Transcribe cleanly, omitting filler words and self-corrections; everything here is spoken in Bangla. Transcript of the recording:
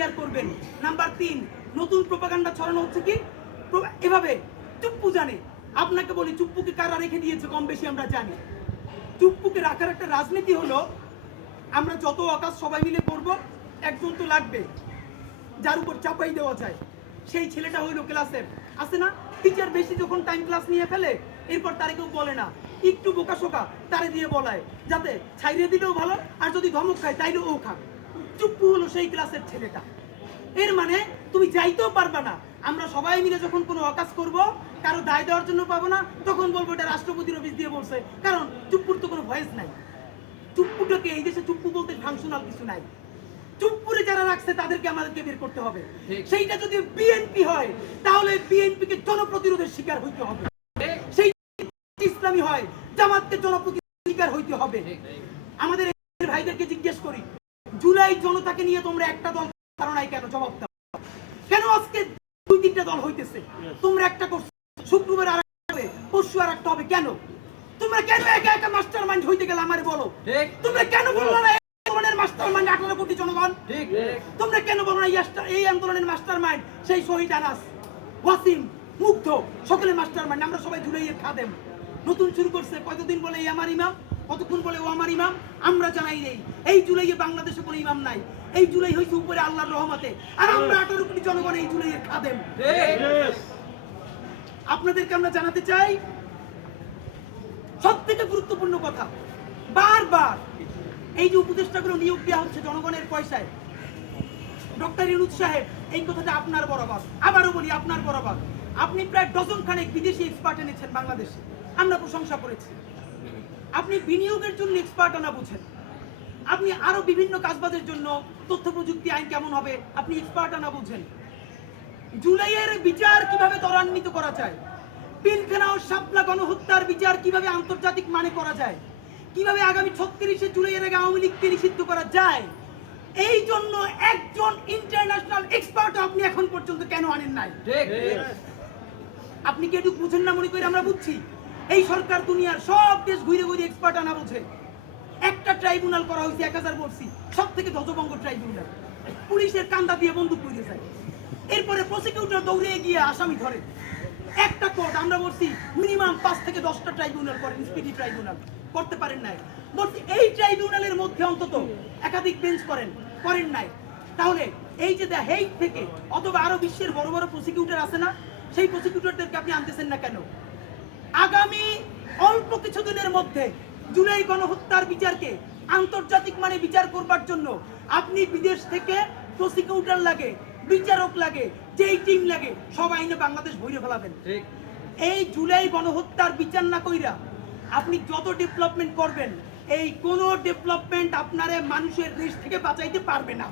ক্লিয়ার করবেন। নাম্বার 3, নতুন প্রোপাগান্ডা ছড়ানো হচ্ছে কি এভাবে চুপ্পু জানে। আপনাকে বলি, চুপ্পুকে কারা রেখে দিয়েছে কম বেশি আমরা জানি। চুপ্পুকে রাখার একটা রাজনীতি হলো, আমরা যত অকাজ সবাই মিলে করব, একজন তো লাগবে যার উপর চাপাই দেওয়া যায়। সেই ছেলেটা হইলো ক্লাসের, আছে না, টিচার বেশি যখন টাইম ক্লাস নিয়ে ফেলে, এরপর তারে কেউ বলে না, একটু বোকাশোকা তারে দিয়ে বলায়, যাতে ছাইড়ে দিলেও ভালো, আর যদি ধমক খায় তাইলে ও খাক। চুপ্পু হলো সেই ক্লাসের ছেলেটা। এর মানে তুমি যাইতেও পারবে না। আমরা সবাই মিলে যখন কোনো অকাজ করব, কারো দায় দেওয়ার জন্য পাবো না, তখন বলবো এটা রাষ্ট্রপতির অফিস দিয়ে বলছে, কারণ চুপ্পুর তো কোনো ভয়েস নাই। চুপ্পুটাকে এই দেশে চুপ্পু বলতে ফাংশনাল কিছু নাই। চুপ্পুরে যারা রাখছে তাদেরকে আমাদেরকে বের করতে হবে। সেইটা যদি বিএনপি হয়, তাহলে বিএনপিকে জনপ্রতিরোধের শিকার হইতে হবে। সেই ইসলামী হয়, জামাতকে জনপ্রতিরোধের শিকার হইতে হবে। আমাদের ভাইদেরকে জিজ্ঞেস করি, জুলাই জনতাকে নিয়ে তোমরা একটা দল ধারণাই কেন? জবাব দাও। কেন আজকে 2-3টা দল হইতেছে? তোমরা একটা করছো, শুক্রবার আর একটা হবে, পরশু আর একটা হবে, কেন? তোমরা কেন একা একা মাস্টার মাইন্ড হইতে গেলে আমারে বলো। তোমরা কেন বললো না আন্দোলনের মাস্টার মাইন্ড 18 কোটি জনগণ? তোমরা কেন বলো না এই আন্দোলনের মাস্টার মাইন্ড সেই শহীদ আনাস, ওয়াসিম, মুগ্ধ, সকলে মাস্টার মাইন্ড। আমরা সবাই জুলাইয়ের খাদেম। নতুন শুরু করছে, কতদিন বলে এই আমার ইমাম, কতক্ষণ বলে ও আমার ইমাম। আমরা জানাই নেই এই জুলাইয়ে বাংলাদেশে কোনো ইমাম নাই। এই জুলাই হয়েছে উপরে আল্লাহর রহমতে, আর আমরা 18 কোটি জনগণ এই জুলাইয়ের খাদেম। আপনাদেরকে আমরা জানাতে চাই, সবথেকে গুরুত্বপূর্ণ কথা, বারবার এই যে উপদেষ্টাগুলো নিয়োগ দেওয়া হচ্ছে জনগণের পয়সায়, ডক্টর ইউনূস সাহেব, এই কথাটা আপনার বরাবর। আবারও বলি, আপনার বরাবর। আপনি প্রায় ডজন খানেক বিদেশি এক্সপার্ট এনেছেন বাংলাদেশে, আমরা প্রশংসা করেছি। আপনি বিনিয়োগের জন্য এক্সপার্ট আনা বুঝেন, আপনি আরো বিভিন্ন কাজবাজের জন্য তথ্য প্রযুক্তি আইন কেমন হবে আপনি এক্সপার্ট আনা বুঝেন। জুলাইয়ের বিচার কিভাবে ত্বরান্বিত করা যায়, পিলখানা ও শাপলা গণহত্যার বিচার কিভাবে আন্তর্জাতিক মানে করা যায়, কিভাবে আগামী 36শে জুলাইয়ের আগে আওয়ামী লীগকে নিষিদ্ধ করা যায়, এই জন্য একজন ইন্টারন্যাশনাল এক্সপার্ট আপনি এখন পর্যন্ত কেন আনেন নাই? আপনি কি এটুকু বুঝেন না মনে করি আমরা বুঝছি? এই সরকার দুনিয়ার সব দেশ ঘুরে ঘুরে এক্সপার্ট আনা বোঝে। একটা ট্রাইব্যুনাল করা হয়েছে 1000 বলছি, সব থেকে ধ্বজভঙ্গ ট্রাইব্যুনাল, পুলিশের কান্দা দিয়ে বন্দুক করে যায়, এরপরে প্রসিকিউটর দৌড়ে গিয়ে আসামি ধরে। একটা কোর্ট আমরা বলছি মিনিমাম 5 থেকে 10টা ট্রাইব্যুনাল করেন, স্পিডি ট্রাইব্যুনাল করতে পারেন নাই। বলছি এই ট্রাইব্যুনালের মধ্যে অন্তত একাধিক বেঞ্চ করেন নাই। তাহলে এই যে দ্য হেগ থেকে অথবা আরো বিশ্বের বড় বড় প্রসিকিউটর আছে না, সেই প্রসিকিউটরদেরকে আপনি আনতেছেন না কেন? আগামী অল্প কিছুদিনের মধ্যে জুলাই গণহত্যার বিচারকে আন্তর্জাতিক মানে বিচার করবার জন্য আপনি বিদেশ থেকে প্রসিকিউটর লাগে, বিচারক লাগে, যেই টিম লাগে, সব আইনে বাংলাদেশ ভরে ফেলাবেন। এই জুলাই গণহত্যার বিচার না কইরা আপনি যত ডেভেলপমেন্ট করবেন, এই কোন ডেভেলপমেন্ট আপনারে মানুষের দেশ থেকে বাঁচাইতে পারবে না।